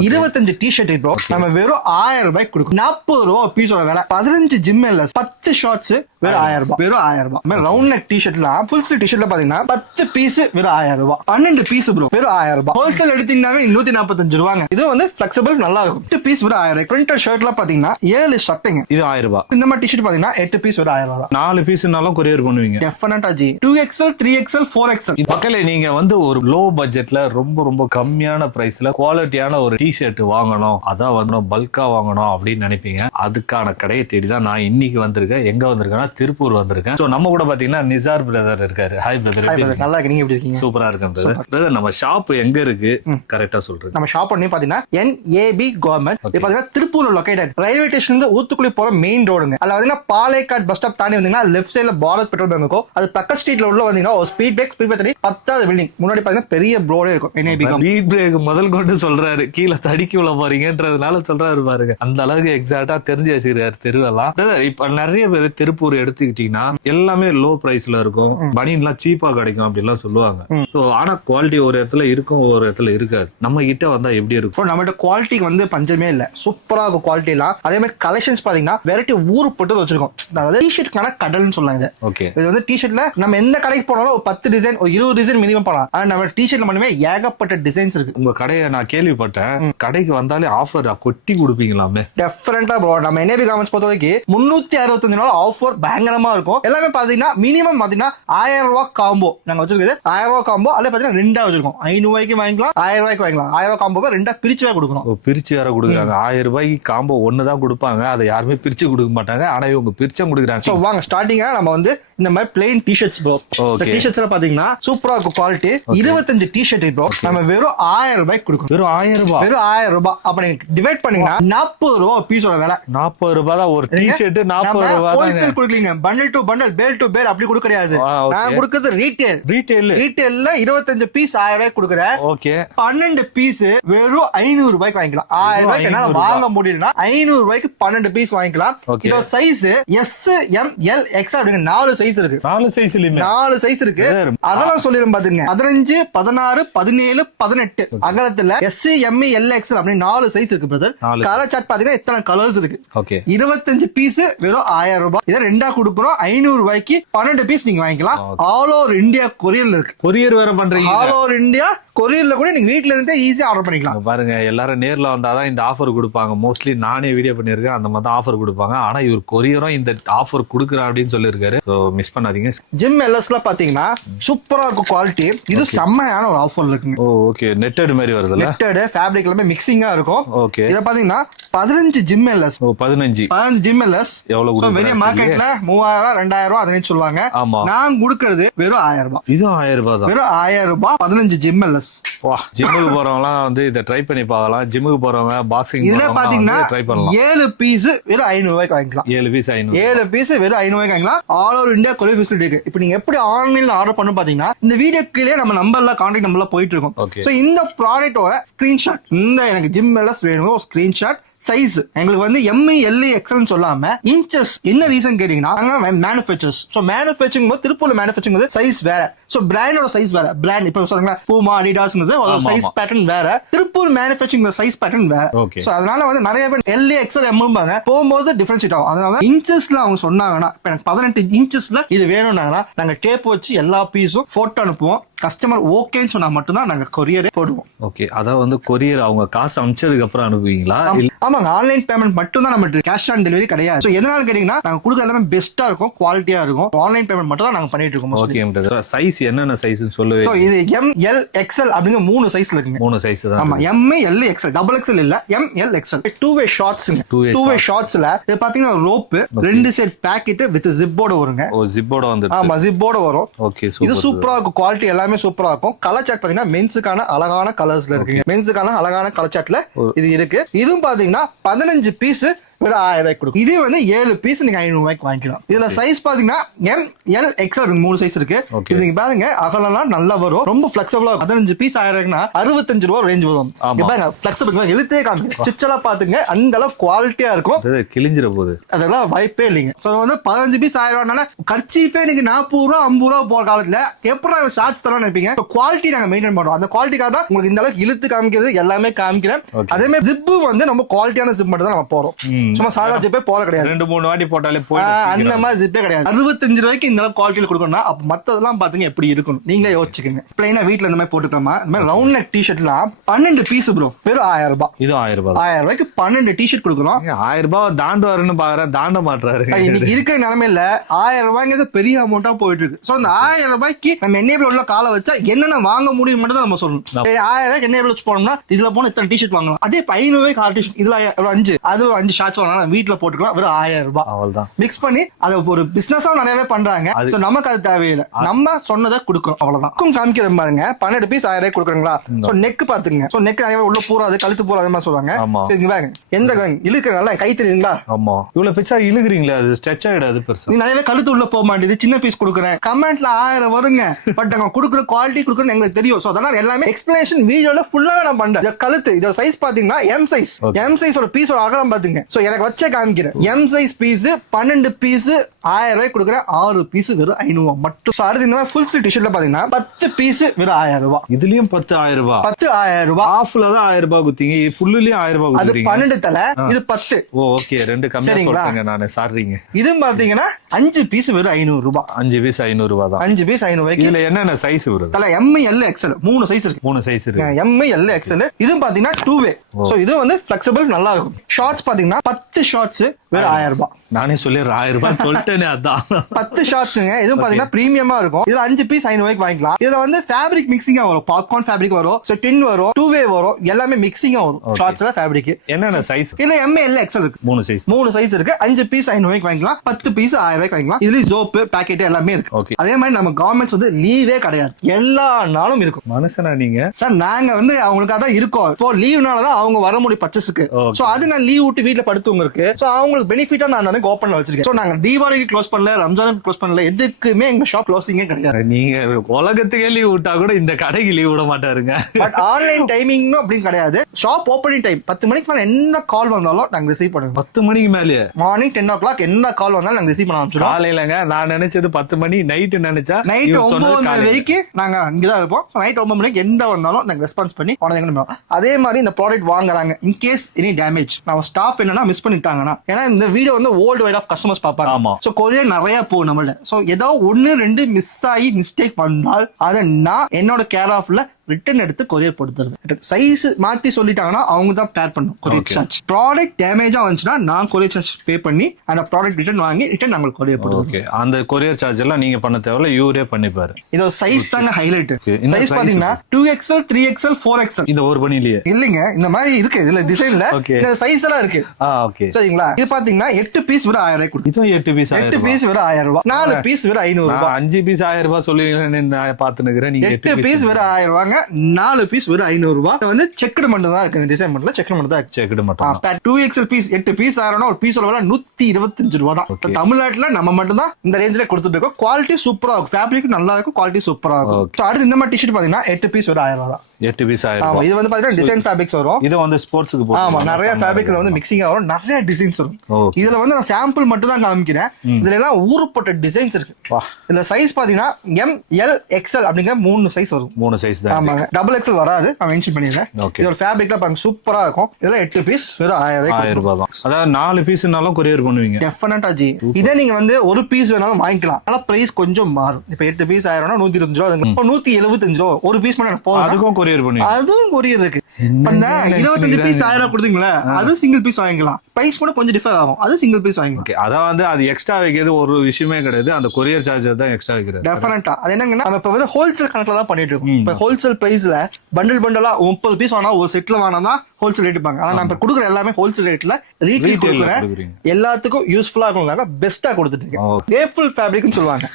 25 T shirt bro நம்ம வெறும் 1000 ரூபாய்க்கு கொடுக்கும். 40 ரூபா பீஸோட விலை. 15 ஜிம் இல்ல 10 ஷார்ட்ஸ் வெறும் 1000 ரூபாய். வெறும் 1000 ரூபாய். ரவுண்ட் நெக் டிஷர்ட்லாம் ஃபுல் ஸ்லீவ் டிஷர்ட்ல பாத்தீங்கன்னா 10 பீஸ் வெறும் 1000 ரூபாய். 12 பீஸ் ப்ரோ வெறும் 1000 ரூபாய். ஹோல்சேல் எடுத்தீங்கன்னாவே 145 ரூபாங்க. இது வந்து பிளெக்சிபிள் நல்லா இருக்கும். 8 பீஸ் வெறும் 1000. பிரிண்டட் ஷர்ட்ல பாத்தீங்கன்னா 7 ஷர்ட்டுங்க. இது 1000 ரூபாய். இந்த மாதிரி டிஷர்ட் பாத்தீங்கன்னா 8 பீஸ் வெறும் 1000 ரூபாய். 4 பீஸ்னாலும் கொரியர் பண்ணுவீங்க டெஃபினட்டா ஜி. 2XL 3XL 4XL. மக்களே நீங்க வந்து ஒரு லோ பட்ஜெட்ல ரொம்ப கம்மியான பிரைஸ்ல குவாலிட்டியான ஒரு டிஷர்ட் வாங்கணும், அதான் வந்து பல்கா வாங்கணும் அப்படின்னு நினைப்பீங்க. அதுக்கான கடையை தேடிதான் நான் இன்னைக்கு வந்திருக்கேன். எங்க வந்திருக்கேன்னா திருப்பூர் வந்திருக்கேன். நம்ம கூட பாத்தீங்கன்னா நிசார் பிரதர் இருக்காரு. Hi brother. நல்லா இருக்கு. நீங்க எப்படி இருக்கீங்க? சூப்பரா இருக்கேன் பிரதர். நம்ம ஷாப் எங்க இருக்கு கரெக்டா சொல்றேன். நம்ம ஷாப் பண்ணி பாத்தீங்கன்னா NAB கவர்மெண்ட். இது பாத்தீங்கன்னா திருப்பூர்ல லொகேட்டட். ரயில்வே ஸ்டேஷன்ல இருந்து ஊத்துக்குளி போற மெயின் ரோடுங்க. அதுல பாத்தீங்கன்னா பாலேக்காட் பஸ் ஸ்டாப் தாண்டி வந்தீங்கன்னா லெஃப்ட் சைடுல பாரத் பெட்ரோல் பங்க் இருக்கும். அது பக்க ஸ்ட்ரீட்ல உள்ள வந்தீங்கன்னா ஒரு ஸ்பீட் பிரேக் 10வது பில்டிங் முன்னாடி பாத்தீங்கன்னா பெரிய ப்ரோடே இருக்கும். NAB ஸ்பீட் பிரேக் முதல் கொண்டு சொல்றாரு. கீழே தடிக்கி உள்ள போறீங்கன்றதுனால சொல்றாரு பாருங்க. அந்த அளவுக்கு எக்ஸாக்டா தெரிஞ்சு வச்சிருக்காரு தெருவெல்லாம். இப்ப நிறைய பேர் திருப்பூர் எடுத்துக்கிட்டீங்கன்னா எல்லாமே லோ பிரைஸ்ல இருக்கும். பனியன் எல்லாம் சீப்பா கிடைக்கும் அப்படி எல்லாம் சொல்லுவாங்க. ஆனா குவாலிட்டி ஒரு இடத்துல இருக்கும், ஒரு இடத்துல இருக்காது. நம்ம கிட்ட வந்தா எப்படி இருக்கும்? நம்மகிட்ட குவாலிட்டிக்கு வந்து பஞ்சமே இல்ல. சூப்பரா இருக்கும் குவாலிட்டி எல்லாம். அதே மாதிரி கலெக்ஷன்ஸ் பாத்தீங்கன்னா வெரைட்டி ஊரு போட்டு வச்சிருக்கோம். அதாவது டிஷர்ட்கான கடல்னு சொல்லாங்க. இது வந்து டிஷர்ட்ல நம்ம எந்த கடைக்கு போனாலும் ஒரு 10 டிசைன் ஒரு 20 டிசைன் மினிமம் பண்ணலாம். ஆனா நம்ம டிஷர்ட்ல மட்டுமே ஏகப்பட்ட டிசைன்ஸ் இருக்கு. உங்க கடையை நான் கேள்விப்பட்டேன். கடைக்கு வந்தாலே ஆஃபர் கொட்டி கொடுப்பீங்களாமே. டெஃபரெண்டா ப்ரோ. நம்ம NAB கவர்மெண்ட் பொறுத்த வரைக்கும் 365 நாள் ஆஃபர் பயங்கரமா இருக்கும். எல்லாமே பாத்தீங்கன்னா மினிமம் பாத்தீங்கன்னா 1000 ரூபாய் காம்போ நாங்க வச்சிருக்கோம். 1000 ரூபாய் காம்போ அல்ல பாத்தீங்கன்னா 2 வச்சிருக்கோம். 500 ரூபாய்க்கு வாங்கிக்கலாம், 1000 ரூபாய்க்கு வாங்கிக்கலாம். 1000 ரூபாய் காம்போ 2 பிரிச்சு கொடுக்கணும். பிரிச்சு வேற கொடுக்குறாங்க. 1000 ரூபாய்க்கு காம்போ 1 தான் கொடுப்பாங்க. அதை யாருமே பிரிச்சு கொடுக்க மாட்டாங்க. ஆனா இவங்க பிரிச்சும் கொடுக்குறாங்க. சோ வாங்க ஸ்டார்டிங்கா நம்ம வந்து இந்த மாதிரி பிளெயின் டிஷர்ட்ஸ் ப்ரோ. இந்த டிஷர்ட்ஸ்ல பாத்தீங்கன்னா சூப்பரா இருக்கும் குவாலிட்டி. 25 டிஷர்ட் ப்ரோ நம்ம வெறும் 1000 ரூபாய்க்கு கொடுக்கணும். வெறும் 1000 ரூபாய். வெறும் 1000 ரூபாய். அப்ப நீங்க டிவைட் பண்ணீங்கன்னா 40 ரூபாய் பீஸோட விலை. 40 ரூபாய் தான் ஒரு டிஷர்ட். 40 ரூபாய் ஹோல்சேல் கொடுக்கலீங்க. பண்டல் டு பண்டல், பேல் டு பேல் அப்படி கொடுக்க கிடையாது. நான் கொடுக்கிறது ரீட்டைல். ரீட்டைல்ல 25 பீஸ் 1000 ரூபாய்க்கு கொடுக்குறேன். ஓகே. 12 பீஸ் வெறும் 500 ரூபாய்க்கு வாங்கிக்கலாம். 1000 ரூபாய்க்கு என்னால வாங்க முடியலன்னா 500 ரூபாய்க்கு 12 பீஸ் வாங்கிக்கலாம். இதோட size S, M, L, X அப்படிங்க 4 சைஸ் இருக்கு. 4 சைஸ் இருக்கு. அகலம் சொல்லிரும் பாத்துங்க. 15, 16, 17, 18 அகலத்துல S, M, L, X அப்படி 4 சைஸ் இருக்கு பிரதர். கலர் சார்ட் பாத்தீங்கன்னா இத்தனை கலர்ஸ் இருக்கு. 25 பீஸ் வெறும் 1000 ரூபாய். இதை 2 கொடுக்குறோம். 500 ரூபாய்க்கு 12 பீஸ் நீங்க வாங்கிக்கலாம். ஆல் ஓவர் இந்தியா கொரியர்ல இருக்கு. கொரியர் வேற பண்றீங்க. ஆல் ஓவர் இந்தியா கொரியர்ல கூட நீங்க வீட்ல இருந்தே ஈஸியா ஆர்டர் பண்ணிக்கலாம். பாருங்க எல்லாரும் நேர்ல வந்தாதான் இந்த ஆஃபர் கொடுப்பாங்க. மோஸ்ட்லி நானே வீடியோ பண்ணிருக்கேன். அந்த மாதிரி ஆஃபர் கொடுப்பாங்க. ஆனா இவர் கொரியரும் இந்த ஆஃபர் கொடுக்குறா அப்படின்னு சொல்லிருக்காரு. சோ மிஸ் பண்ணாதீங்க. ஜிம் எல்எஸ்ல பாத்தீங்கன்னா சூப்பரா இருக்கும் குவாலிட்டி. இது செம்மையான ஒரு ஆஃபர் இருக்குங்க. ஓகே. நெட்டட் மாதிரி வருதுல. நெட்டட் ஃபேப்ரிக் எல்லாமே மிக்சிங்கா இருக்கும். ஓகே. இத பாத்தீங்கன்னா 15 ஜிம் எல்எஸ். 15 ஜிம் எல்எஸ் எவ்வளவு கொடுக்குறீங்க? வெளிய மார்க்கெட்ல 3000 2000 அதுன்னு சொல்லுவாங்க. நான் கொடுக்கிறது வெறும் 1000 ரூபாய். இது 1000 ரூபாய் தான். வெறும் 1000 ரூபாய் 15 ஜிம் எல்எஸ். வா. ஜிம்முக்கு போறவங்க வந்து இத ட்ரை பண்ணி பார்க்கலாம். ஜிம்முக்கு போறவங்க பாக்ஸிங் இதுல பாத்தீங்கன்னா ட்ரை பண்ணலாம். 7 பீஸ் வெறும் 500 ரூபாய்க்கு வாங்கிக்கலாம். 7 பீஸ் 500. 7 பீஸ் வெறும் 500 ரூபாய்க்கு வாங்கிக்கலாம். All over India courier facility இருக்கு. இப்போ நீங்க எப்படி ஆன்லைன்ல ஆர்டர் பண்ணு பாத்தீங்கன்னா இந்த வீடியோக்குள்ளே நம்ம நம்பர்ல கான்டாக்ட் நம்பர்ல போயிட்டு இருக்கோம். சோ இந்த ப்ராடக்ட்டோட ஸ்கிரீன்ஷாட், இந்த எனக்கு ஜிம் எல்எஸ் வேணும் ஒரு ஸ்கிரீன்ஷாட். சைஸ் எங்களுக்கு வந்து ML XL சொல்லாம இன்ச்சஸ். என்ன ரீசன் கேட்டீங்கன்னா மேனுஃபேக்சர்ஸ். சோ மேனுஃபேக்சரிங் போது திருப்பூர்ல மேனுஃபேக்சரிங் போது சைஸ் வேற. சோ பிராண்டோட சைஸ் வேற. பிராண்ட் இப்ப சொல்லுங்க பூமா அடிடாஸ்ங்கிறது சைஸ் பேட்டர்ன் வேற. திருப்பூர் மேனுஃபேக்சரிங் சைஸ் பேட்டர்ன் வேற. சோ அதனால வந்து நிறைய பேர் LA XL M பாங்க போகும்போது டிஃபரன்ஷியேட் ஆகும். அதனால இன்ச்சஸ்ல அவங்க சொன்னாங்கன்னா இப்ப எனக்கு 18 இன்ச்சஸ்ல இது வேணும்னாங்கன்னா நாங்க டேப் வச்சு எல்லா பீஸும் போட்டோ அனுப்புவோம். கஸ்டமர் ஓகேன்னு சொன்னா மட்டும்தான் நாங்க கொரியரே போடுவோம். ஓகே. அதான் வந்து கொரியர் அவங்க காசு அனுப்பிச்சதுக்கு அப்புறம் அனுப்புவீங்களா? ஆமாங்க. ஆன்லைன் பேமெண்ட் மட்டும் தான் நம்ம கேஷ் ஆன் டெலிவரி கிடையாது. சோ எதனால கேட்டீங்கன்னா நாங்க கொடுக்குற எல்லாமே பெஸ்டா இருக்கும், குவாலிட்டியா இருக்கும். ஆன்லைன் பேமெண்ட் மட்டும் தான் நாங்க பண்ணிட்டு இருக்கோம். ஓகே. சைஸ் என்னென்ன சைஸ்னு சொல்லுங்க. சோ இது ML XL அப்படிங்க 3 சைஸ்ல இருக்குங்க. 3 சைஸ் தான். ஆமா. ML XL டபுள் XL இல்ல, ML XL. 2-way ஷார்ட்ஸ்ங்க. 2-way ஷார்ட்ஸ்ல இது பாத்தீங்கன்னா ரோப் 2 செட் பாக்கெட் வித் ஜிப்போட வருங்க. ஜிப்போட வந்து. ஆமா ஜிப்போட வரும். ஓகே. இது சூப்பரா இருக்கும். குவாலிட்டி எல்லாமே சூப்பரா இருக்கும். கலர் சார்ட் பாத்தீங்கன்னா மென்ஸுக்கான அழகான கலர்ஸ்ல இருக்குங்க. மென்ஸுக்கான அழகான கலர் சார்ட்ல இது இருக்கு. இதுவும் பாத்தீங்கன்னா 15 பீஸ் வெறும் 1000 ரூபாய்க்கு கொடுக்கும். இது வந்து 7 பீஸ் நீங்க 500 ரூபாய்க்கு வாங்கிக்கலாம். இதுல சைஸ் பாத்தீங்கன்னா ML XL 3 சைஸ் இருக்கு. இது நீங்க பாருங்க அகலம்லாம் நல்லா வரும், ரொம்ப பிளெக்சிபிளா 15 பீஸ் 1000 ரூபாய்னா 65 ரூபாய் ரேஞ்ச் வரும். பாருங்க பிளெக்சிபிள் எழுத்தே காமிங்க, ஸ்டிச் எல்லாம் பாத்துங்க அந்த அளவுக்கு குவாலிட்டியா இருக்கும், கிழிஞ்சிர போகுது அதெல்லாம் வாய்ப்பே இல்லைங்க. சோ வந்து 15 பீஸ் 1000 ரூபாய்னால கர்ச்சீஃபே நீங்க 40 ரூபா 50 ரூபா போற காலத்துல எப்படி ஷார்ட்ஸ் தரோம் நினைப்பீங்க. குவாலிட்டி நாங்க மெயின்டைன் பண்றோம், அந்த குவாலிட்டிக்காக தான் உங்களுக்கு இந்த அளவுக்கு இழுத்து காமிக்கிறது எல்லாமே காமிக்கிறேன். அதே மாதிரி ஜிப்பு வந்து நம்ம குவாலிட்டியான ஜிப் மட்டும் தான் நம்ம போறோம், சும்மா சாதா ஜிப்பே போற கிடையாது. 2-3 வாட்டி போட்டாலே அந்த மாதிரி ஜிப்பே கிடையாது. 65 ரூபாய்க்கு இந்த அளவுக்கு குவாலிட்டியில கொடுக்கணும்னா அப்ப மத்ததெல்லாம் பாத்தீங்க எப்படி இருக்கணும் நீங்களே யோசிச்சுக்கோங்க. பிளைனா வீட்டுல இந்த மாதிரி போட்டுக்கலாமா, இந்த மாதிரி ரவுண்ட் நெக் டிஷர்ட்லாம் 12 பீஸ் ப்ரோ வெறும் 1000 ரூபாய். இது 1000 ரூபாய். 1000 ரூபாய்க்கு 12 டிஷர்ட் கொடுக்குறோம். 1000 ரூபாய் தாண்டுவாருன்னு பாக்குறேன், தாண்ட மாட்டாரு. இன்னைக்கு இருக்கிற நிலைமையில 1000 ரூபாய்ங்கிறது பெரிய அமௌண்டா போயிட்டு இருக்கு. சோ அந்த 1000 ரூபாய்க்கு நம்ம என்னேபிள் உள்ள காலை வச்சா என்னென்ன வாங்க முடியும் மட்டும் தான் நம்ம சொல்லணும். 1000 ரூபாய்க்கு என்னேபிள் வச்சு போனோம்னா இதுல போன இத்தனை டிஷர்ட் வாங்கலாம். அதே 500 ரூபாய்க்கு 6 டிஷர்ட், இதுல 5 அது 5 ஷார்ட்ஸ் வாங்கலாம், வீட்டுல போட்டுக்கலாம் வெறும் 1000 ரூபாய். அவ்வளவுதான். மிக்ஸ் பண்ணி அதை ஒரு பிசினஸா நிறையவே பண்றாங்க. சோ நமக்கு அது தேவையில்லை, நம்ம சொன்னதை கொடுக்குறோம் அவ்வளவுதான். காமிக்கிற பாருங்க 12 பீஸ் 1000 ரூபாய் கொடுக்குறீங்களா. சோ நெக் பாத்துங்க, சோ நெக் நிறைய உள்ள பூராது கழுத்து பூரா அது மாதிரி சொல்லுவாங்க. எந்த இழுக்கிறனால கை தெரியுங்களா. ஆமா இவ்வளவு பெருசா இழுக்குறீங்களா, அது ஸ்ட்ரெச் ஆயிடாது பெருசா. நீ நிறையவே கழுத்து உள்ள போக மாட்டேது, சின்ன பீஸ் கொடுக்குறேன் கமெண்ட்ல 1000 வருங்க. பட் நாங்க கொடுக்குற குவாலிட்டி கொடுக்குறது எங்களுக்கு தெரியும். சோ அதனால எல்லாமே எக்ஸ்பிளனேஷன் வீடியோல ஃபுல்லாவே நான் பண்றேன். கழுத்து இதோட சைஸ் பாத்தீங்கன்னா எம் சைஸ் ஒரு பீஸ் ஒரு அகலம் பாத்துங்க. சோ எனக்கு வச்சே காமிக்கிறேன். எம் சைஸ் பீஸ் 12 பீஸ் 1000 ரூபாய் கொடுக்குறேன், 6 பீஸ் வெறும் 500 மட்டும். அடுத்து இந்த மாதிரி ஃபுல் ஸ்லீவ் டிஷர்ட்ல பாத்தீங்கன்னா 10 பீஸ் வெறும் 1000 ரூபாய். இதுலயும் 10,000 ரூபாய். 10,000 ரூபாய். ஹாஃப்ல தான் 1000 ரூபாய் குத்திங்க, ஃபுல்லயும் 1000 ரூபாய் குத்துறீங்க. அது 12 தலை, இது 10. ஓகே, ரெண்டு கம்மியா சொல்றீங்க, நானே சாரிங்க. இது பாத்தீங்கன்னா 5 பீஸ் வெறும் 500 ரூபாய். 5 பீஸ் 500 ரூபாய் தான். 5 பீஸ் 500 ரூபாய்க்கு. இதுல என்னென்ன சைஸ் வருது? தல M L XL 3 சைஸ் இருக்கு. 3 சைஸ் இருக்கு. M L XL. இது பாத்தீங்கன்னா 2 வே. சோ இது வந்து ஃபிளெக்சிபிள் நல்லா இருக்கும். ஷார்ட்ஸ் பாத்தீங்கன்னா 10 ஷார்ட்ஸ் வெறும் 1000 ரூபாய். நானே சொல்லி 1000 ரூபாய் சொல்லிட்டேனே, அதான் 10 ஷார்ட்ஸ்ங்க. இதுவும் பாத்தீங்கன்னா பிரீமியமா இருக்கும். இதுல 5 பீஸ் 500 ரூபாய்க்கு வாங்கிக்கலாம். இதுல வந்து ஃபேப்ரிக் மிக்சிங்கா வரும், பாப்கார்ன் ஃபேப்ரிக் வரும், சோ டின் வரும், 2 வே வரும், எல்லாமே மிக்சிங்கா வரும். ஷார்ட்ஸ்ல ஃபேப்ரிக். என்னென்ன சைஸ்? இதுல M L XL இருக்கு. 3 சைஸ் இருக்கு. 5 பீஸ் 500 ரூபாய்க்கு வாங்கிக்கலாம், 10 பீஸ் 1000 ரூபாய்க்கு வாங்கிக்கலாம். இதுல ஜோப் பாக்கெட் எல்லாமே இருக்கு. அதே மாதிரி நம்ம கவர்மெண்ட்ஸ் வந்து லீவே கிடையாது, எல்லா நாளும் இருக்கும். மனுஷனா நீங்க சார்? நாங்க வந்து அவங்களுக்காக தான் இருக்கோம். இப்போ லீவ்னாலதான் அவங்க வர முடியும் பர்ச்சேஸ்க்கு. சோ அது நான் லீவ் விட்டு வீட்டுல படுத்தவங்க இருக்கு. சோ அவங்களுக்கு பெனிஃபிட்டா நான் ஓபன்ல வச்சிருக்கேன். சோ நாங்க தீபாவளிக்கு க்ளோஸ் பண்ணல, ரம்ஜானுக்கு க்ளோஸ் பண்ணல, எதுக்குமே எங்க ஷாப் க்ளோசிங்கே கிடையாது. நீங்க உலகத்துக்கே லீவ் விட்டா கூட இந்த கடைக்கு லீவ் விட மாட்டாருங்க. பட் ஆன்லைன் டைமிங் அப்படின்னு கிடையாது. ஷாப் ஓப்பனிங் டைம் 10 மணிக்கு மேல என்ன கால் வந்தாலும் நாங்க ரிசீவ் பண்ணுவோம். 10 மணிக்கு மேலே மார்னிங் 10 o'clock என்ன கால் வந்தாலும் நாங்க ரிசீவ் பண்ண ஆரம்பிச்சிடுவோம். காலையிலங்க நான் நினைச்சது 10 மணி, நைட் நினைச்சா நைட் 9 மணிக்கு நாங்க இங்கதான் இருப்போம். நைட் 9 மணிக்கு எந்த வந்தாலும் நாங்க ரெஸ்பான்ஸ் பண்ணி உடனே. அதே மாதிரி இந்த ப்ராடக்ட் வாங்குறாங்க, இன்கேஸ் எனி டேமேஜ் நம்ம ஸ்டாஃப் என்னன்னா மிஸ் பண்ணிட்டாங்கன்னா, ஏன்னா இந்த வீடியோ வந்து வேர்ல்டு வைட் ஆஃப் கஸ்டமர்ஸ் பாப்பாங்க. சோ கொரியர் நிறைய போகும் நம்மள. சோ ஏதோ 1-2 மிஸ் ஆகி மிஸ்டேக் வந்தால் அதை நான் என்னோட கேர் ஆஃப்ல ரிட்டர்ன் எடுத்து கொரியர் போட்டு தருவேன். சைஸ் மாத்தி சொல்லிட்டாங்கன்னா அவங்க தான் பேர் பண்ணும் கொரியர் சார்ஜ். ப்ராடக்ட் டேமேஜா வந்துச்சுன்னா நான் கொரியர் சார்ஜ் பே பண்ணி அந்த ப்ராடக்ட் ரிட்டர்ன் வாங்கி ரிட்டர்ன் நாங்களுக்கு கொரியர் போட்டு. அந்த கொரியர் சார்ஜ் எல்லாம் நீங்க பண்ண தேவையில்ல, இவரே பண்ணிப்பாரு. இதோ சைஸ் தாங்க ஹைலைட். சைஸ் பாத்தீங்கன்னா 2XL 3XL 4XL. இந்த ஒரு பணியிலேயே இல்லைங்க, இந்த மாதிரி இருக்கு. இதுல டிசைன்ல இந்த சைஸ் எல்லாம் இருக்கு. சரிங்களா? இது பாத்தீங்கன்னா 8 பீஸ் விட 1000 ரூபாய். இதுவும் 8 பீஸ் விட 1000 ரூபாய். 4 பீஸ் விட 500 ரூபாய். 5 பீஸ் 1000 ரூபாய் சொல்லி நான் பாத்துக்கிறேன். நீங்க 8 பீஸ் விட 1000 ரூபாங்க. 4 பீஸ் வெறும் 500 ரூபாய். வந்து செக்குடு மட்டும் தான் இருக்கு. டிசைன் மட்டும் செக்குடு மட்டும் தான் இருக்கு. செக்குடு மட்டும். 2XL பீஸ் 8 பீஸ் ஆறனா ஒரு பீஸோட விலை 125 ரூபாய் தான். தமிழ்நாட்டுல நம்ம மட்டும் தான் இந்த ரேஞ்சில கொடுத்துட்டு இருக்கோம். குவாலிட்டி சூப்பரா இருக்கும், ஃபேப்ரிக் நல்லா இருக்கும், குவாலிட்டி சூப்பரா இருக்கும். அடுத்து இந்த மாதிரி டிஷர்ட் பாத்தீங்கன்னா 8 பீஸ் வெறும் 1000 ரூபாய் தான். 8 பீஸ் 1000 ரூபாய். இது வந்து பாத்தீங்கன்னா டிசைன் ஃபேப்ரிக்ஸ் வரும். இது வந்து ஸ்போர்ட்ஸ்க்கு போடுவோம். ஆமா, நிறைய ஃபேப்ரிக்ல வந்து மிக்சிங்கா வரும், நிறைய டிசைன்ஸ் வரும். இதுல வந்து நான் சாம்பிள் மட்டும் தான் காமிக்கிறேன். இதுல எல்லாம் ஊருப்பட்ட டிசைன்ஸ் இருக்கு. இதுல சைஸ் பாத்தீங்கன்னா ML XL அப்படிங்கிற 3 சைஸ் வரும். 3 சைஸ் தான். ஆமாங்க, டபுள் XL வராது, நான் மென்ஷன் பண்ணிடுறேன். இது ஒரு ஃபேப்ரிக்ல பாருங்க சூப்பரா இருக்கும். இதெல்லாம் 8 பீஸ் வெறும் 1000 ரூபாய் தான். அதாவது 4 பீஸ்னாலும் கொரியர் பண்ணுவீங்க டெஃபினட்டா ஜி. இதே நீங்க வந்து ஒரு பீஸ் வேணாலும் வாங்கிக்கலாம், ஆனா பிரைஸ் கொஞ்சம் மாறும். இப்ப 8 பீஸ் 1000 ரூபாய் 125 ரூபாய். இப்போ 175 ரூபாய் ஒரு பீஸ் மட்டும் போதும். அதுக்கும் கொரியர் பண்ணுவீங்க? அதுவும் கொரியர் இருக்கு. அந்த 25 பீஸ் 1000 ரூபாய் கொடுத்தீங்களா, அது சிங்கிள் பீஸ் வாங்கிக்கலாம். பிரைஸ் கூட கொஞ்சம் டிஃபர் ஆகும், அது சிங்கிள் பீஸ் வாங்கிக்கலாம். அதான் வந்து அது எக்ஸ்ட்ரா வைக்கிறது ஒரு விஷயமே கிடையாது, அந்த கொரியர் சார்ஜர் தான் எக்ஸ்ட்ரா வைக்கிறது. டெஃபினட்டா அது என்னங்கன்னா நம்ம இப்ப வந்து ஹோல்சேல் கணக்குல தான் பண்ணிட்டு இருக்கோம். இப்ப ஹோல்சேல் பிரைஸ்ல பண்டலா 30 பீஸ் வாங்கினா ஒரு செட்ல வாங்கினா ஹோல்சேல் ரேட் பாங்க. ஆனா நான் இப்ப கொடுக்குற எல்லாமே ஹோல்சேல் ரேட்ல ரீட்டைல் கொடுக்குறேன். எல்லாத்துக்கும் யூஸ்ஃபுல்லா இருக்கும், பெஸ்டா கொடுத்துட்டு இருக்கேன். வேஃபிள் ஃபேப்ரிக்னு சொல்லுவாங்க.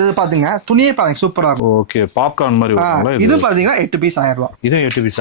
இது பாத்தீங்க, துணியே பாருங்க சூப்பரா இருக்கும். ஓகே, பாப்கார்ன் மாதிரி. இது பாத்தீங்கன்னா 8 பீஸ் 1000 ரூபாய். இது 8 பீஸ்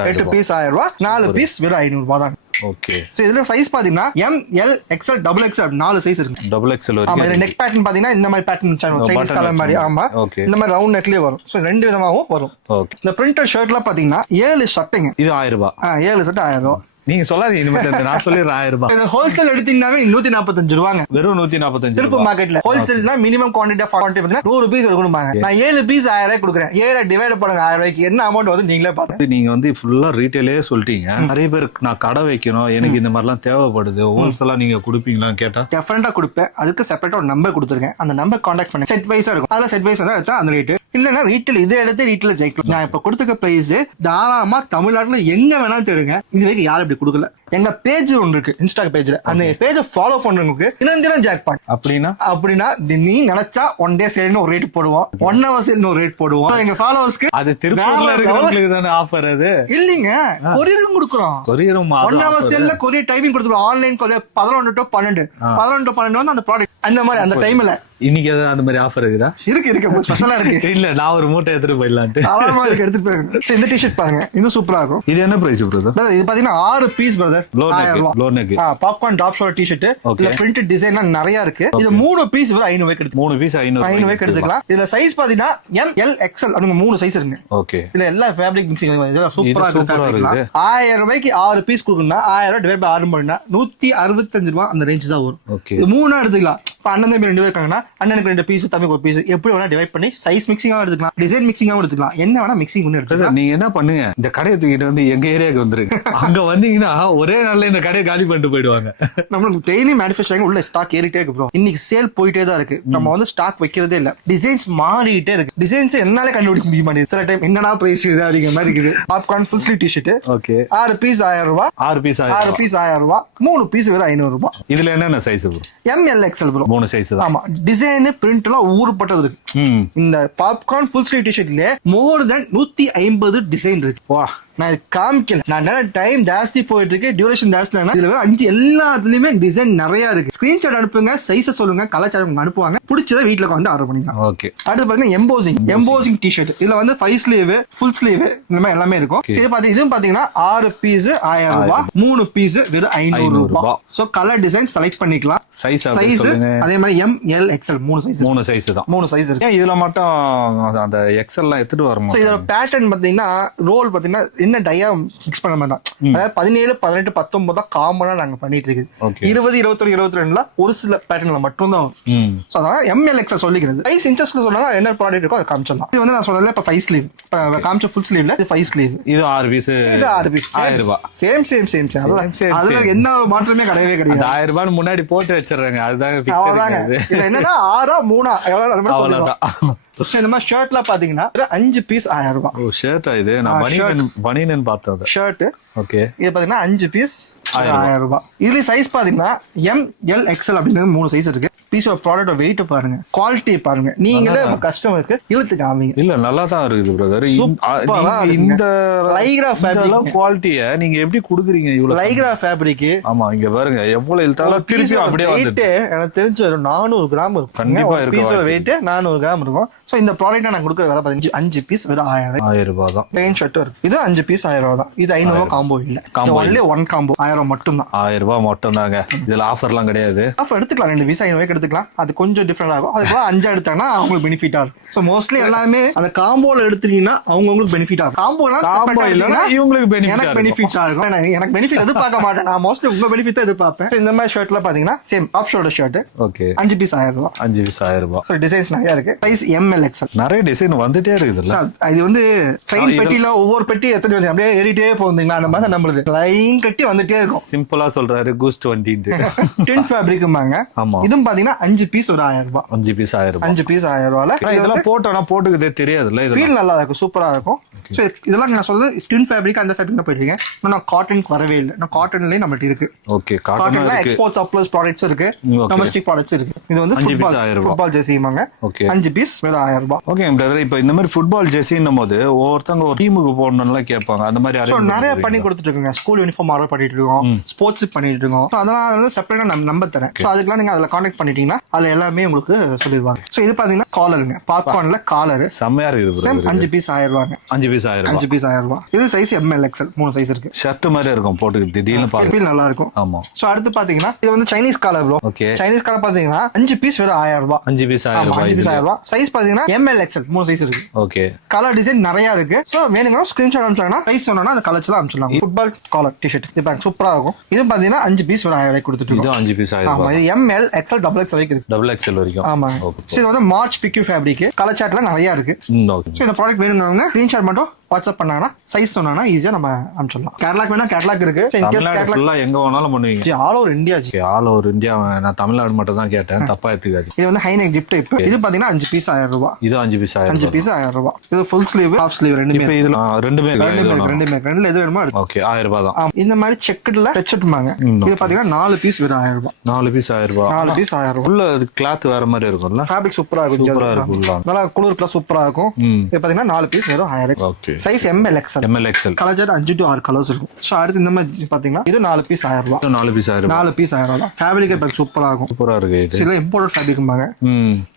1000 ரூபாய். 4 பீஸ் வெறும் 500 ரூபாய் தான். ஓகே. சோ இதுல சைஸ் பாத்தீங்கன்னா M, L, XL, double XL 4 size இருக்கு. டபுள் எக்ஸ்எல் ஆமா, இது நெக் பேட்டர்ன் பாத்தீங்கன்னா இந்த மாதிரி பேட்டர்ன் சைனீஸ் கலர் மாதிரி. ஆமா, இந்த மாதிரி ரவுண்ட் நெக்லயே வரும். சோ ரெண்டு விதமாவும் வரும். ஓகே. இந்த பிரிண்டட் ஷர்ட்ல பாத்தீங்கன்னா 7 ஷர்ட்டுங்க. இது 1000 ரூபாய். 7 ஷர்ட் 1000 ரூபாய். நீங்க சொல்லாதீங்க, இனிமேல் நான் சொல்லிடுறேன் 1000 ரூபாய். இது ஹோல்சேல் எடுத்தீங்கன்னாவே 145 ரூபாங்க. வெறும் 145 திருப்பூர் மார்க்கெட்ல ஹோல்சேல்னா மினிமம் குவான்டிட்டி ஆஃப் குவான்டிட்டி பாத்தீங்கன்னா 100 பீஸ் கொடுப்பாங்க. நான் 7 பீஸ் 1000 ரூபாய் கொடுக்குறேன். 7 டிவைட் பண்ணுங்க 1000 ரூபாய்க்கு என்ன அமௌண்ட் வந்து நீங்களே பாருங்க. நீங்க வந்து ஃபுல்லா ரீட்டைலே சொல்லிட்டீங்க. நிறைய பேர் நான் கடை வைக்கணும், எனக்கு இந்த மாதிரிலாம் தேவைப்படுது, ஹோல்சேலா நீங்க கொடுப்பீங்களான்னு கேட்டா டெஃபரெண்டா கொடுப்பேன். அதுக்கு செப்பரேட்டா ஒரு நம்பர் கொடுத்துருக்கேன். அந்த நம்பர் கான்டாக்ட் பண்ணி செட் வைஸா இருக்கும். அதுல செட் வைஸ் எடுத்தா அந்த ரேட் இல்லன்னா ரீட்டைல் இதை எடுத்து ரீட்டைல ஜெயிக்கலாம். நான் இப்ப கொடுத்துக்க பிரைஸ் தாராளமா தமிழ்நாட்டுல எங்க வேணாலும் தேடுங்க. இது வரைக்கும் யாரும் இப்படி கொடுக்கல. எங்க பேஜ் ஒன்று இருக்கு, இன்ஸ்டா பேஜ்ல. அந்த பேஜ ஃபாலோ பண்றவங்களுக்கு தினம் ஜாக் பாட். அப்படின்னா நீ நினைச்சா 1 டே சேல்னு ஒரு ரேட் போடுவோம், 1 hour சேல்னு ஒரு ரேட் போடுவோம். எங்க ஃபாலோவர்ஸ்க்கு அது திருப்பூர்ல இருக்கிறவங்களுக்கு தானே ஆஃபர். அது இல்லீங்க, கொரியரும் கொடுக்குறோம். கொரியரும் 1 hour சேல்ல கொரியர் டைமிங் கொடுத்துருவோம். ஆன்லைன் கொரியர் 11 to 12 வந்து அந்த ப்ராடக்ட் அந்த மாதிரி அந்த டைம்ல. இன்னைக்கு அந்த மாதிரி ஆஃபர் இருக்குதா? இருக்கு ஸ்பெஷலா இருக்கு. இல்ல நான் ஒரு மூட்டை எடுத்துட்டு போயிடலான்ட்டு எடுத்துட்டு போயிருங்க. இந்த டிஷர்ட் பாருங்க, இது சூப்பரா இருக்கும். இது என்ன பிரைஸ் பிரதர்? இது பாத்தீங்கன்னா 6 piece brother. Low neck popcorn top shoulder T-shirt. இதுல பிரிண்டட் டிசைன்லாம் நிறைய இருக்கு. இது 3 பீஸ் வரை 500 ரூபாய்க்கு எடுத்து 3 பீஸ் 500 ரூபாய்க்கு எடுத்துக்கலாம். இதுல சைஸ் பாத்தீங்கன்னா எம், எல், எக்ஸ்எல் அப்படிங்க 3 சைஸ் இருக்கு. ஓகே. இதுல எல்லா ஃபேப்ரிக் மிக்சிங் சூப்பரா இருக்கு. 1000 ரூபாய்க்கு 6 பீஸ் கொடுக்கணும்னா 1000 டிவைட் பை 6 பண்ணா 165 ரூபாய் அந்த ரேஞ்ச் தான் வரும். இது 3 எடுத்துக்கலாம். இப்ப அண்ணன் தம்பி 2 பேர் இருக்காங்கன்னா அண்ணனுக்கு 2 பீஸ், தம்பிக்கு 1 பீஸ், எப்படி வேணா டிவைட் பண்ணி சைஸ் மிக்சிங்காவும் எடுத்துக்கலாம், டிசைன் மிக்சிங்காவும் எடுத்துக்கலாம், என்ன வேணா மிக்சிங் பண்ணி எடுத்துக்கலாம். நீங்க என்ன பண்ணுங்க, இந்த கடையை தூக்கிட்டு வந்து எங்க ஏரியாவுக்கு வந்துருங்க. அங்க வந்தீங்கன்னா ஒரே நாள்ல இந்த கடையை காலி பண்ணிட்டு போயிடுவாங்க. நம்மளுக்கு டெய்லி மேனுஃபேக்சரிங் உள்ள ஸ்டாக் ஏறிட்டே இருக்கு ப்ரோ. இன்னைக்கு சேல் போயிட்டே தான் இருக்கு. நம்ம வந்து ஸ்டாக் வைக்கிறதே இல்ல. டிசைன்ஸ் மாறிட்டே இருக்கு. டிசைன்ஸ் என்னால கண்டுபிடிக்க முடிய மாட்டேங்குது. சில டைம் என்னடா பிரைஸ் இது அப்படிங்கிற மாதிரி இருக்குது. Popcorn full sleeve T-shirt. Okay. 6 piece 1000 ரூபாய். 6 பீஸ் 1000 ரூபாய். 3 பீஸ் வெறும் 500 ரூபாய். இதுல என்னென்ன size bro? M, L, XL bro. 3 size தான். ஆமா, டிசைன் பிரிண்ட் எல்லாம் ஊருப்பட்டது இருக்கு. இந்த பாப்கார்ன் ஃபுல் ஸ்லீவ் டிஷர்ட்ல மோர் தென் 150 டிசைன் இருக்கு. வா, நான் காமிக்கல. நான் டைம் ஜாஸ்தி போயிட்டு இருக்கு, டியூரேஷன் ஜாஸ்தி. இதுல 5 எல்லாத்துலயுமே டிசைன் நிறைய இருக்கு. ஸ்கிரீன்ஷாட் அனுப்புங்க, சைஸ சொல்லுங்க, கலாச்சாரம் அனுப்புவாங்க. பிடிச்சத வீட்டுல வந்து ஆர்டர் பண்ணிக்கலாம். ஓகே. அடுத்து பாத்தீங்கன்னா எம்போசிங் டிஷர்ட். இதுல வந்து 5 ஸ்லீவ், ஃபுல் ஸ்லீவ் இந்த மாதிரி எல்லாமே இருக்கும். இதுவும் பாத்தீங்கன்னா 6 பீஸ் 1000 ரூபாய், 3 பீஸ் வெறும் 500 ரூபாய். சோ கலர் டிசைன் செலக்ட் பண்ணிக்கலாம். சைஸ் அதே மாதிரி M, L, XL 3 size. 3 size தான். 3 சைஸ் இருக்கு. இதுல மட்டும் அந்த எக்ஸ்எல் எல்லாம் எடுத்துட்டு வரணும். இதோட பேட்டர்ன் பாத்தீங்கன்னா ரோல் பாத்தீங்கன்னா என்ன டையா மிக்ஸ் பண்ண மாதிரி தான். அதாவது 17, 18, 19 தான் காமனா நாங்க பண்ணிட்டு இருக்கு. 20, 21, 22ல ஒரு சில பேட்டர்ன்ல மட்டும் தான். சோ அதனால எம்எல்எக்ஸ் சொல்லிக்கிறது. சைஸ் இன்ச்சஸ்க்கு சொன்னா என்ன ப்ராடக்ட் இருக்கோ அதை காமிச்சிடலாம். இது வந்து நான் சொல்லல, இப்ப 5 ஸ்லீவ் காமிச்ச ஃபுல் ஸ்லீவ்ல இது 5 ஸ்லீவ். இது 6 பீஸ். இது 6 பீஸ் 1000 ரூபாய். சேம். அதுல என்ன மாற்றமே கிடையவே கிடையாது. 1000 ரூபாய் முன்னாடி போட்டு வச்சிடுறாங்க. அதுதான் ஃபிக்ஸ் இருக்கு. இது என்னன்னா 6 3 எவ்வளவு அவ்வளவுதான். இந்த மாதிரி ஷர்ட்ல பாத்தீங்கன்னா 5 பீஸ் 1000 ரூபாய். ஓ, ஷர்ட் இது நான் பனியன் பார்த்தது. ஷர்ட். ஓகே. இது பாத்தீங்கன்னா 5 பீஸ் 1000 ரூபாய். இதுல சைஸ் பாத்தீங்கன்னா எம், எல், எக்ஸ்எல் அப்படிங்கிறது 3 சைஸ் இருக்கு. பீஸ் ஆஃப் ப்ராடக்ட் வெயிட் பாருங்க, குவாலிட்டி பாருங்க, நீங்களே கஸ்டமருக்கு இழுத்து காமிங்க. இல்ல நல்லா தான் இருக்குது பிரதர். இந்த லைக்ரா ஃபேப்ரிக் குவாலிட்டியை நீங்க எப்படி குடுக்குறீங்க? இவ்வளவு லைக்ரா ஃபேப்ரிக். ஆமா, இங்க பாருங்க எவ்வளவு இழுத்தாலும் திருப்பி அப்படியே வந்துட்டு. எனக்கு தெரிஞ்ச 400 கிராம் இருக்கும். கண்டிப்பா இருக்கு. பீஸோட வெயிட் 400 கிராம் இருக்கும். சோ இந்த ப்ராடக்ட் நான் கொடுக்குற விலை 5 பீஸ் வெறும் 1000 ரூபாய் தான். பிளெயின் ஷர்ட் இருக்கு. இது 5 பீஸ் 1000 ரூபாய் தான். இது 500 ரூபாய் காம்போ இல்ல. ஒன்லி 1 காம்போ 1000 ரூபாய் மட்டும் தான். 1000 ரூபாய் மட்டும் தாங்க. இதுல ஆஃபர்லாம் கிடையாது. ஆஃபர் எடுத்துக்கலாம். 2 பீஸ் 500 ரூபாய்க்கு எடுத்துக்கலாம். அது கொஞ்சம் டிஃபரெண்ட் ஆகும். அதுக்கு 5 எடுத்தாங்கன்னா அவங்களுக்கு பெனிஃபிட் ஆகும். சோ மோஸ்ட்லி எல்லாமே அந்த காம்போல எடுத்தீங்கன்னா அவங்களுக்கு பெனிஃபிட் ஆகும். காம்போ இல்லனா இவங்களுக்கு பெனிஃபிட் ஆகும். எனக்கு பெனிஃபிட் எதிர்பார்க்க மாட்டேன். நான் மோஸ்ட்லி உங்க பெனிஃபிட் தான் எதிர்பார்ப்பேன். இந்த மாதிரி ஷர்ட்ல பாத்தீங்கன்னா same top shoulder shirt. Okay. 5 piece 1000 ரூபாய். 5 பீஸ் 1000 ரூபாய். சோ டிசைன்ஸ் நிறைய இருக்கு. சைஸ் எம், எல், எக்ஸ்எல் நிறைய டிசைன் வந்துட்டே இருக்குதுல்ல. இது வந்து ட்ரெயின் பெட்டில ஒவ்வொரு பெட்டி எத்தனை வந்து அப்படியே ஏறிட்டே போவீங்களா, அந்த மாதிரி நம்மளுது லைன் கட்டி வந்துட்டே இருக்கும். சிம்பிளா சொல்றாரு கூஸ் 20 டின் ஃபேப்ரிக்மாங்க. இதுவும் பாத்தீங்கன்னா 5 பீஸ் ஒரு 1000 ரூபாய். 5 பீஸ் 1000 ரூபாய். 5 பீஸ் 1000 ரூபாய்ல இதெல்லாம் போட்டோனா போட்டுக்குதே தெரியாதுல்ல. இது ஃபீல் நல்லா இருக்கும், சூப்பரா இருக்கும். சோ இதெல்லாம் நான் சொல்றது டின் ஃபேப்ரிக், அந்த ஃபேப்ரிக் போயிட்டீங்க. நான் காட்டனுக்கு வரவே இல்லை. நான் காட்டன்லயே நம்மள்ட்ட இருக்கு. ஓகே. காட்டன்ல எக்ஸ்போர்ட் சப்ளைஸ் ப்ராடக்ட்ஸ் இருக்கு, டொமஸ்டிக் ப்ராடக்ட்ஸ் இருக்கு. இது வந்து ஃபுட்பால் ஜெர்சிமாங்க. 5 பீஸ் வெறும் 1000 ரூபாய். Okay brother. இப்போ இந்த மாதிரி ஃபுட்பால் ஜெர்சின்னும் போது ஒவ்வொருத்தவங்க ஒரு டீமுக்கு போடணும்னு கேட்பாங்க. அந்த மாதிரி நிறைய பண்ணி கொடுத்துட்டு இருக்கோங்க. ஸ்கூல் யூனிஃபார்ம் ஆர்டர் பண்ணிட்டு இருக்கோம். இருக்கோம், ஸ்போர்ட்ஸ் பண்ணிட்டு இருக்கோம். So அதெல்லாம் வந்து செப்பரேட்டா நம்பர் தரேன். ஸோ அதுக்கெல்லாம் நீங்க அதுல கான்டாக்ட் பண்ணிட்டீங்கன்னா அதுல எல்லாமே உங்களுக்கு சொல்லிடுவாங்க. ஸோ இது பாத்தீங்கன்னா காலருங்க, பாப்கார்ன்ல காலர் செம்மையா இருக்குது. சேம் 5 பீஸ் 1000 ரூபாங்க. 5 பீஸ் 1000. 5 பீஸ் 1000 ரூபாய். இது சைஸ் ML XL 3 சைஸ் இருக்கு. ஷர்ட் மாதிரி இருக்கும் போட்டு திடீர்னு பாக்க நல்லா இருக்கும். ஆமா. சோ அடுத்து பாத்தீங்கன்னா இது வந்து Chinese collar bro. Okay. Chinese collar பாத்தீங்கன்னா 5 பீஸ் வெறும் 1000 ரூபாய். 5 பீஸ் 1000 ரூபாய். 5 பீஸ் 1000 ரூபாய். சைஸ் பாத்தீங்கன்னா ML XL 3 சைஸ் இருக்கு. ஓகே. கலர் டிசைன் நிறைய இருக்கு. சோ வேணும்னா ஸ்கிரீன்ஷாட் அனுப்பிச்சாங்கன்னா சைஸ் சொன்னா அந்த கலர்ஸ்ல அனுப்பிச்சலாம். ஃபுட்பால் காலர் டி-ஷர்ட் இது பாருங்க சூப்பரா இருக்கும். இது பாத்தீங்கன்னா 5 பீஸ் வெறும் 1000 ரூபாய் கொடுத்துட்டு இருக்கோம். இது 5 பீஸ் 1000 ஆமா. ரூபாய். இது ML XL XXL வரைக்கும் இருக்கு. XXL வரைக்கும். ஆமா. சோ இது வந்து மார்ச் பிக்யூ ஃபேப்ரிக். கலர் சார்ட்ல நிறைய இருக்கு. ஓகே. சோ இந்த ப்ராடக்ட் வேணும்னவங்க ஸ்கிரீன்ஷாட் மட்டும் வாட்ஸ்அப் பண்ணாங்கன்னா சைஸ் சொன்னா ஈஸியா நம்ம அனுப்பிச்சிடலாம். கேட்லாக் வேணா கேட்லாக் இருக்கு. ஃபுல்லா எங்க வேணாலும் பண்ணுவீங்க. All over India. All over India. நான் தமிழ்நாடு மட்டும் தான் கேட்டேன், தப்பா எடுத்துக்காது. இது வந்து ஹை நெக் ஜிப் டைப். இது பாத்தீங்கன்னா 5 பீஸ் 1000 ரூபாய். இது 5 பீஸ் 1000. 5 பீஸ் 1000 ரூபாய். இது ஃபுல் ஸ்லீவ் ஹாஃப் ஸ்லீவ் ரெண்டுமே. இப்போ இதுல ரெண்டுமே ரெண்டுல எது வேணுமோ எடுத்து. ஓகே. 1000 ரூபாய் தான். இந்த மாதிரி செக்கட்ல டச்சட்மாங்க. இது பாத்தீங்கன்னா 4 பீஸ் வெறும் 1000 ரூபாய். 4 பீஸ் 1000 ரூபாய். 4 பீஸ் 1000 ரூபாய். உள்ள அது கிளாத் வேற மாதிரி இருக்கும்ல. ஃபேப்ரிக் சூப்பரா இருக்கும். சூப்பரா இருக்கும். நல்லா குளிர் கிளாஸ் சூப்பரா இருக்கும். இது பாத்தீங்கன்னா 4 பீஸ் வெறும் 1000. Okay. Size ML XL. ML XL. Colour chart 5 to 6 colours இருக்கும். சோ அடுத்து இந்த மாதிரி பாத்தீங்கன்னா இது 4 பீஸ் 1000 ரூபாய். 4 பீஸ் 1000 ரூபாய். 4 பீஸ் 1000 ரூபாய். ஃபேப்ரிக் பேக் சூப்பரா இருக்கும். சூப்பரா இருக்கு இது. சில இம்போர்ட்டட் ஃபேப்ரிக்மாங்க.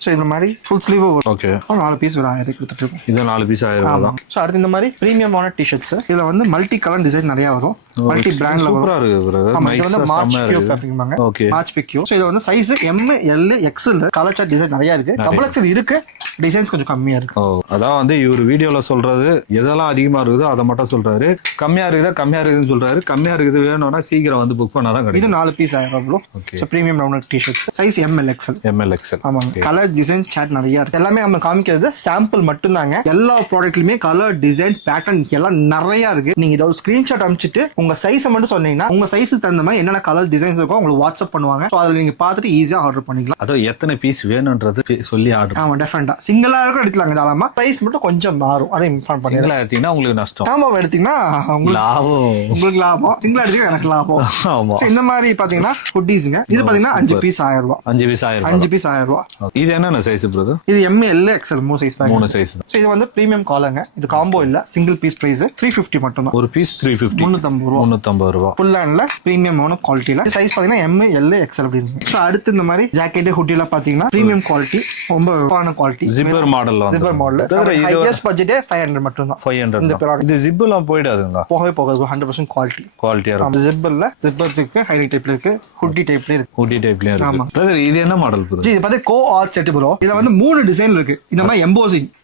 சோ இந்த மாதிரி ஃபுல் ஸ்லீவ் வரும். ஓகே. 4 பீஸ் வெறும் 1000 கொடுத்துட்டு இருக்கோம். இது 4 பீஸ் 1000 ரூபாய் தான். சோ அடுத்து இந்த மாதிரி பிரீமியமான டி-ஷர்ட்ஸ். இதுல வந்து மல்டி கலர் டிசைன் நிறைய வரும். மல்டி பிராண்ட்ல வரும். சூப்பரா இருக்கு பிரதர். ஆமா. இது வந்து மார்ச் பிக்யூ ஃபேப்ரிக்மாங்க. ஓகே. மார்ச் பிக்யூ. சோ இது வந்து size M L XL colour chart design நிறைய இருக்கு. XXL இருக்கு. டிசைன்ஸ் கொஞ்சம் கம்மியா இருக்கு. அதான் வந்து இவர் வீடியோல சொல்றது எதெல்லாம் அதிகமா இருக்குதோ அதை மட்டும் சொல்றாரு. கம்மியா இருக்குதுன்னு சொல்றாரு. கம்மியா இருக்குது வேணும்னா சீக்கிரம் வந்து புக் பண்ணாதான் கிடைக்கும். இது 4 பீஸ் 1000 ரூபாய். Okay. So premium round T-shirts size ML XL. ML XL. ஆமா. கலர் டிசைன் சார்ட் நிறைய இருக்கு. எல்லாமே நம்ம காமிக்கிறது சாம்பிள் மட்டும் தாங்க. எல்லா ப்ராடக்ட்லயுமே கலர் டிசைன் பேட்டர்ன் எல்லாம் நிறைய இருக்கு. நீங்க இத ஒரு ஸ்கிரீன்ஷாட் அனுப்பிச்சிட்டு உங்க சைஸ் மட்டும் சொன்னீங்கன்னா உங்க சைஸுக்கு தகுந்த மாதிரி என்னென்ன கலர் டிசைன்ஸ் இருக்கோ உங்களுக்கு வாட்ஸ்அப் பண்ணுவாங்க. சோ அதுல நீங்க பார்த்துட்டு ஈஸியா ஆர்டர் பண்ணிக்கலாம். அதோ எத்தனை பீஸ் வேணும்ன்றது சொல்லி ஆர்டர். ஆமா. டிஃபரெண்டா சிங்கிளா இருக்கும் எடுக்கலாங்க. தாராளமா பிரைஸ் மட்டும் கொஞ்சம் மாறும். அதை இன்ஃபார்ம் பண்ணி. சிங்கிளா எடுத்தீங்கன்னா உங்களுக்கு நஷ்டம். ஆமா. எடுத்தீங்கன்னா உங்களுக்கு லாபம். உங்களுக்கு லாபம். சிங்கிளா எடுத்தீங்கன்னா எனக்கு லாபம். ஆமா. இந்த மாதிரி பாத்தீங்கன்னா குட்டீஸ்ங்க. இது பாத்தீங்கன்னா 5 பீஸ் 1000 ரூபாய். 5 பீஸ் 1000. 5 பீஸ் 1000 ரூபாய். இது என்னென்ன சைஸ் பிரதர்? இது ML XL 3 சைஸ் தான். 3 சைஸ். சோ இது வந்து பிரீமியம் காலங்க. இது காம்போ இல்ல, சிங்கிள் பீஸ் பிரைஸ் 350 மட்டும் தான். ஒரு பீஸ் 350. 350 ரூபாய். 350 ரூபாய். ஃபுல் ஹேண்ட்ல பிரீமியமான குவாலிட்டில சைஸ் பாத்தீங்கன்னா ML XL அப்படி இருக்கு. சோ அடுத்து இந்த மாதிரி ஜாக்கெட் ஹூடில பாத்தீங்கன்னா பிரீமியம் குவாலிட்டி, ரொம்ப பான குவாலிட்டி. ஜிப்பர் மாடல் வந்து. Zipper model. ஹையஸ்ட் பட்ஜெட் 500 மட்டும் தான். 500. இந்த ப்ராடக்ட் இது ஜிப் எல்லாம் போய்டாதுங்களா? போகவே போகாது. 100% குவாலிட்டியா இருக்கும். ஜிப்பர்ல ஜிப்பருக்கு ஹைலைட் டைப்ல இருக்கு, ஹூடி டைப்ல இருக்கு. ஹூடி டைப்ல இருக்கு. பிரதர் இது என்ன மாடல் ப்ரோ? இது பாத்தீங்க கோ ஆர்ட் செட் ப்ரோ. இதுல வந்து 3 டிசைன் இருக்கு. இந்த மாதிரி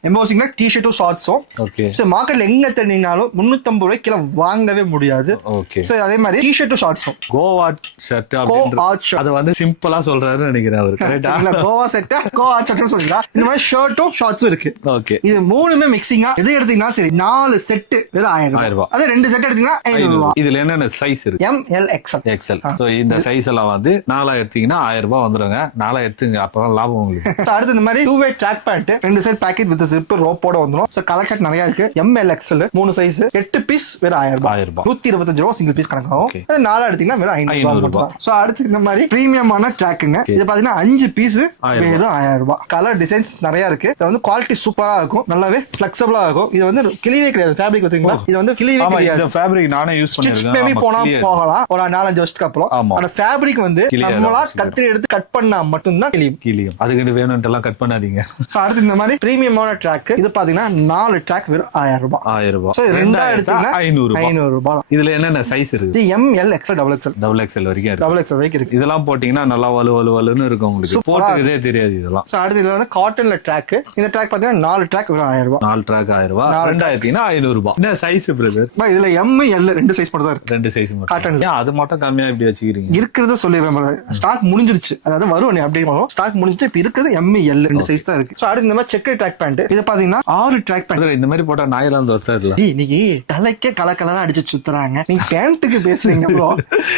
எம்போசிங்ல டி-ஷர்ட்டும் ஷார்ட்ஸும். ஓகே. சோ மார்க்கெட்ல எங்க தேடினாலும் 350 ரூபாய்க்கு கீழ வாங்கவே முடியாது. ஓகே. சோ அதே மாதிரி டி-ஷர்ட்டும் ஷார்ட்ஸும். கோவா ஷர்ட் அப்படின்றது அது வந்து சிம்பிளா சொல்றாருன்னு நினைக்கிறேன் அவர். கரெக்ட்டா? இல்ல கோவா செட், கோவா ஷர்ட்னு சொல்றீங்க. இந்த மாதிரி ஷர்ட்டும் ஷார்ட்ஸும் இருக்கு. ஓகே. இது மூணுமே மிக்சிங்கா எது எடுத்தீங்கன்னா சரி 4 செட் வெறும் 1000 ரூபாய். அதே 2 செட் எடுத்தீங்கன்னா 500 ரூபாய். இதுல என்னென்ன சைஸ் இருக்கு? ML XL. சோ இந்த சைஸ் எல்லாம் வந்து 4 எடுத்தீங்கன்னா 1000 ரூபாய் வந்துருங்க. 4 எடுத்துங்க, அப்பதான் லாபம் உங்களுக்கு. சோ அடுத்து இந்த மாதிரி 2-way track pant 2 side pocket with zip ரோப்போட வந்துரும். சோ கலர் சார்ட் நிறைய இருக்கு. ML XL 3 சைஸ் 8 பீஸ் வெறும் 1000 ரூபாய். 125 ரூபாய் சிங்கிள் பீஸ் கணக்காகும். அது 4 எடுத்தீங்கன்னா வெறும் 500 ரூபாய். சோ அடுத்து இந்த மாதிரி பிரீமியமான ட்ராக்குங்க. இது பாத்தீங்கன்னா 5 பீஸ் வெறும் 1000 ரூபாய். கலர் டிசைன்ஸ் நிறைய இருக்கு. இது வந்து குவாலிட்டி சூப்பரா இருக்கும். நல்லாவே ஃபிளெக்சிபிளா இருக்கும். இது வந்து கிளியே கிடையாது. ஃபேப்ரிக் பாத்தீங்களா? இது வந்து கிளியே கிடையாது. இந்த ஃபேப்ரிக் நானே யூஸ் பண்ணிருக்கேன். மேபி போனா போகலாம் ஒரு 4-5 வருஷத்துக்கு அப்புறம். அந்த ஃபேப்ரிக் வந்து நம்மளா கத்தி எடுத்து கட் பண்ணா மட்டும் தான் கிளியும். அதுக்கு வேணும்ட்டு எல்லாம் கட் பண்ணாதீங்க. சோ அடுத்து இந்த மாதிரி பிரீமியமான ட்ராக். இது பாத்தீங்கன்னா 4 ட்ராக் வெறும் 1000 ரூபாய். 1000 ரூபாய். சோ ரெண்டா எடுத்தீங்கன்னா 500 ரூபாய். இதுல என்னென்ன சைஸ் இருக்கு? ML XL XXL. XXL வரைக்கும் இருக்கு. XXL வரைக்கும் இருக்கு. இதெல்லாம் போட்டீங்கன்னா நல்லா வலுவலுன்னு இருக்கும் உங்களுக்கு. போட்டதே தெரியாது இதெல்லாம். சோ அடுத்து இது வந்து காட்டன்ல ட்ராக். இந்த ட்ராக் பாத்தீங்கன்னா 4 ட்ராக் வெறும் 1000 ரூபாய். 4 ட்ராக் 1000 ரூபாய். 2 எடுத்தீங்கன்னா 500 ரூபாய். என்ன சைஸ் பிரதர்? இதுல ML 2 சைஸ் மட்டும் தான் இருக்கு. 2 சைஸ் மட்டும். காட்டன்ல அது மட்டும் கம்மியா இப்படி வச்சுக்கிறீங்க? இருக்கிறத சொல்லிடுறேன். ஸ்டாக் முடிஞ்சிருச்சு. அதாவது வரும் நீ அப்டேட் பண்ணுவோம். ஸ்டாக் முடிஞ்சு இப்ப இருக்கிறது ML 2 சைஸ் தான் இருக்கு. சோ அடுத்து இந்த மாதிரி செக்கர் ட்ராக் பேண்ட். இது பாத்தீங்கன்னா 6 ட்ராக் பேண்ட். இந்த மாதிரி போட்டா நாயெல்லாம் தோத்தறல. இன்னைக்கு தலைக்கே கலக்கலரா அடிச்சு சுத்துறாங்க. நீங்க பேண்ட்டுக்கு பேசுறீங்க ப்ரோ.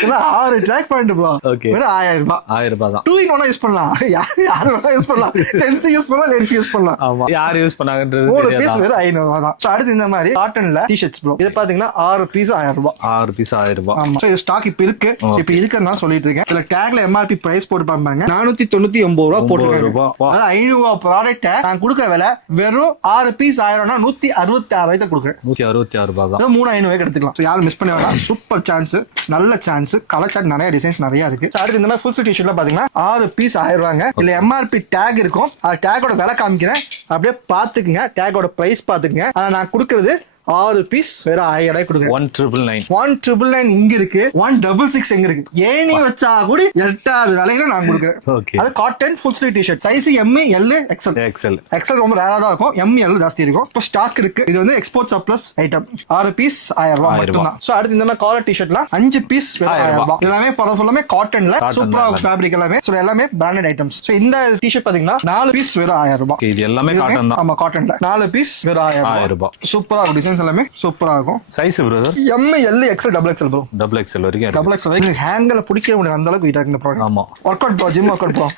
இது 6 ட்ராக் பேண்ட் ப்ரோ. வெறும் 1000 ரூபாய். 1000 ரூபாய் தான். 2 in 1 யூஸ் பண்ணலாம். யார் வேணா யூஸ் பண்ணலாம். சென்ஸ் யூஸ் பண்ணலாம், லேடிஸ் யூஸ் பண்ணலாம். ஆமா. யார் யூஸ் பண்ணாங்கன்றது 3 பீஸ் வெறும் 500 ரூபாய் தான். சோ அடுத்து இந்த மாதிரி காட்டன்ல டிஷர்ட்ஸ் ப்ரோ. இது பாத்தீங்கன்னா 6 பீஸ் 1000 ரூபாய். 6 பீஸ் 1000 ரூபாய். ஆமா. சோ இது ஸ்டாக் இப்ப இருக்கு. இப்ப இருக்கிறதுனால சொல்லிட்டு இருக்கேன். இதுல டேக்ல எம்ஆர்பி பிரைஸ் போட்டு பாப்பாங்க 499 ரூபாய் போட்டுருக்காங்க. அதாவது 500 ரூபாய் ப்ராடக்ட் நான் கொடுக்க விலை வெறும் 6 பீஸ் 1000னா 166 ரூபாய்க்கு கொடுக்குறேன். 166 ரூபாய் தான். 3500 ரூபாய்க்கு எடுத்துக்கலாம். சோ யாரும் மிஸ் பண்ண வேணாம். சூப்பர் சான்ஸ், நல்ல சான்ஸ். கலர் சார்ட் நிறைய டிசைன்ஸ் நிறைய இருக்கு. அடுத்து இந்த மாதிரி ஃபுல் ஸ்லீவ் டிஷர்ட்ல பாத்தீங்கன்னா 6 பீஸ் 1000 ரூபாங்க. இல்ல எம்ஆர்பி டேக் இருக்கும். அது டேக்கோட விலை காமிக்கிறேன், அப்படியே பாத்துக்குங்க. டேக்கோட பிரைஸ் பாத்துக்குங்க. நான் கொடுக்கறது 6 பீஸ் வேற 1000 ரூபாய் கொடுங்க. 1999 இங்க இருக்கு. 166 எங்க இருக்கு? ஏனி வச்சா கூட 8வது விலையில நான் கொடுக்குறேன். அது cotton full sleeve T-shirt size M, L, XL ரொம்ப ரேரா தான் இருக்கும். எம், எல் ஜாஸ்தி இருக்கும். இப்போ ஸ்டாக் இருக்கு. இது வந்து எக்ஸ்போர்ட் சர்ப்ளஸ் ஐட்டம். 6 பீஸ் 1000 ரூபாய் மட்டும் தான். சோ அடுத்து இந்த மாதிரி காலர் டிஷர்ட்லாம் 5 பீஸ் 1000 ரூபாய். எல்லாமே ஃபுல்லாமே காட்டன்ல சூப்பரா ஃபேப்ரிக் எல்லாமே. சோ எல்லாமே பிராண்டட் ஐட்டம்ஸ். சோ இந்த டிஷர்ட் பாத்தீங்கன்னா 4 பீஸ் வெறும் 1000 ரூபாய். இது எல்லாமே காட்டன் தான். ஆமா காட்டன்ல 4 பீஸ் வெறும் 1000 ரூபாய். சூப்பரா இருக்கும். டிசைன்ஸ் எல்லாமே சூப்பரா இருக்கும். Size brother M, L, XL, double XL bro. Double XL வரைக்கும். டபுள் எக்ஸ்எல் வரைக்கும் ஹேங்கல பிடிக்க முடியாது, அந்த அளவுக்கு வெயிட்டா இருக்கு இந்த ப்ராடக்ட். ஆமா. Work out bro, gym work out bro.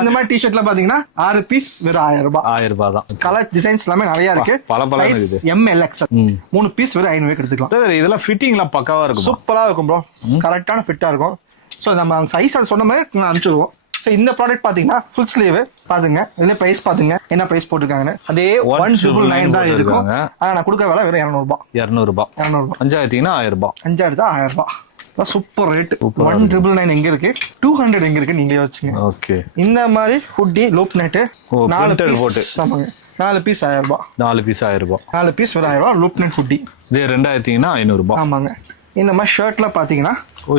இந்த மாதிரி டி-ஷர்ட்ல பாத்தீங்கன்னா 6 பீஸ் வெறும் 1000 ரூபாய். 1000 ரூபாய் தான். கலர் டிசைன்ஸ் எல்லாமே நிறைய இருக்கு. பல இருக்குது. எம், எல், எக்ஸ்எல் 3 பீஸ் வெறும் 500 ரூபாய்க்கு எடுத்துக்கலாம். இதெல்லாம் ஃபிட்டிங்லாம் பக்காவா இருக்கும். சூப்பரா இருக்கும் ப்ரோ. கரெக்டான ஃபிட்டா இருக்கும். சோ நம்ம சைஸ் அது சொன்ன மாதிரி நான் அனுப்பிச்சிடுவோம். இந்த ப்ராடக்ட் பாத்தீங்கன்னா ஃபுல் ஸ்லீவ் பாத்துங்க. இதுல பிரைஸ் பாத்துங்க என்ன பிரைஸ் போட்டுருக்காங்கன்னு. அதே 199 தான் இருக்கும். ஆனா நான் கொடுக்க விலை வெறும் 200 ரூபாய். 200 ரூபாய். 5 எடுத்தீங்கன்னா 1000 ரூபாய். 5 எடுத்தா 1000 ரூபாய். Super rate. 199 எங்க இருக்கு, 200 எங்க இருக்கு நீங்களே வச்சுங்க. ஓகே. இந்த மாதிரி ஹுட்டி லூப் நெட் 4 பீஸ் போட்டு. ஆமாங்க. 4 பீஸ் 1000 ரூபாய். 4 பீஸ் 1000 ரூபாய். 4 பீஸ் வெறும் 1000 ரூபாய். Loop net hoodie. இது 2 எடுத்தீங்கன்னா 500 ரூபாய். ஆமாங்க. இந்த மாதிரி ஷர்ட்ல பாத்தீங்கன்னா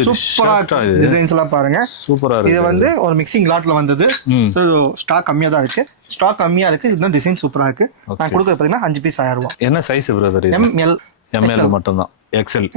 சூப்பரா டிசைன்ஸ் எல்லாம் பாருங்க. சூப்பரா இருக்கு. இது வந்து ஒரு மிக்சிங் லாட்ல வந்தது. சோ ஸ்டாக் கம்மியா தான் இருக்கு. ஸ்டாக் கம்மியா இருக்கு. இதுல டிசைன் சூப்பரா இருக்கு. நான் கொடுக்கிறது பாத்தீங்கன்னா 5 பீஸ் 1000 ரூபாய். என்ன சைஸ் பிரதர்? எம், எல் மட்டும் தான். எக்ஸ்எல்.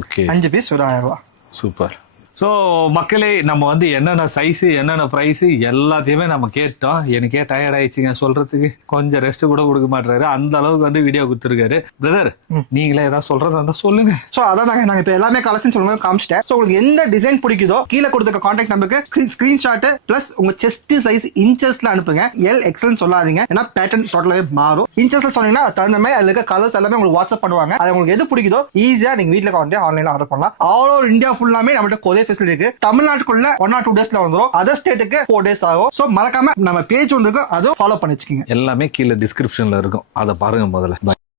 ஓகே. 5 பீஸ் வெறும் 1000 ரூபாய். சூப்பர். ஸோ மக்களே, நம்ம வந்து என்னென்ன சைஸு என்னென்ன ப்ரைஸு எல்லாத்தையுமே நம்ம கேட்டோம். எனக்கே டயர்ட் ஆயிடுச்சுங்க சொல்றதுக்கு. கொஞ்சம் ரெஸ்ட் கூட கொடுக்க மாட்டாரு. அந்த அளவுக்கு வந்து வீடியோ கொடுத்துருக்காரு. பிரதர், நீங்களே ஏதாவது சொல்றதா இருந்தா சொல்லுங்க. ஸோ அதான் நாங்கள் இப்போ எல்லாமே கலெக்ஷன் சொல்லுங்க காமிச்சிட்டேன். ஸோ உங்களுக்கு எந்த டிசைன் பிடிக்குதோ கீழே கொடுத்துருக்க கான்டாக்ட் நம்பருக்கு ஸ்கிரீன்ஷாட் பிளஸ் உங்க செஸ்ட் சைஸ் இன்ச்சஸ்ல அனுப்புங்க. எல், எக்ஸ்எல் சொல்லாதீங்க. ஏன்னா பேட்டர்ன் டோட்டலாவே மாறும். இன்ச்சஸ்ல சொன்னீங்கன்னா தகுந்த மாதிரி அதுல இருக்க கலர்ஸ் எல்லாமே உங்களுக்கு வாட்ஸ்அப் பண்ணுவாங்க. அது உங்களுக்கு எது பிடிக்குதோ ஈஸியா நீங்க வீட்டுல வந்து ஆன்லைன்ல ஆர்டர் பண்ணலாம். ஆல் ஓவர் இந்தியா ஃபுல்லாமே நம்மகிட்ட கொரியர் ஃபெசிலிட்டி இருக்கு. தமிழ்நாட்டுக்குள்ள 1 or 2 டேஸ்ல வந்துரும். அதர் ஸ்டேட்டுக்கு 4 days ஆகும். சோ மறக்காம நம்ம பேஜ் ஒன்று இருக்கு, அதுவும் ஃபாலோ பண்ணி வச்சுக்கோங்க. எல்லாமே கீழே டிஸ்கிரிப்ஷன்ல இருக்கும். அதை பாருங்க முதல்ல.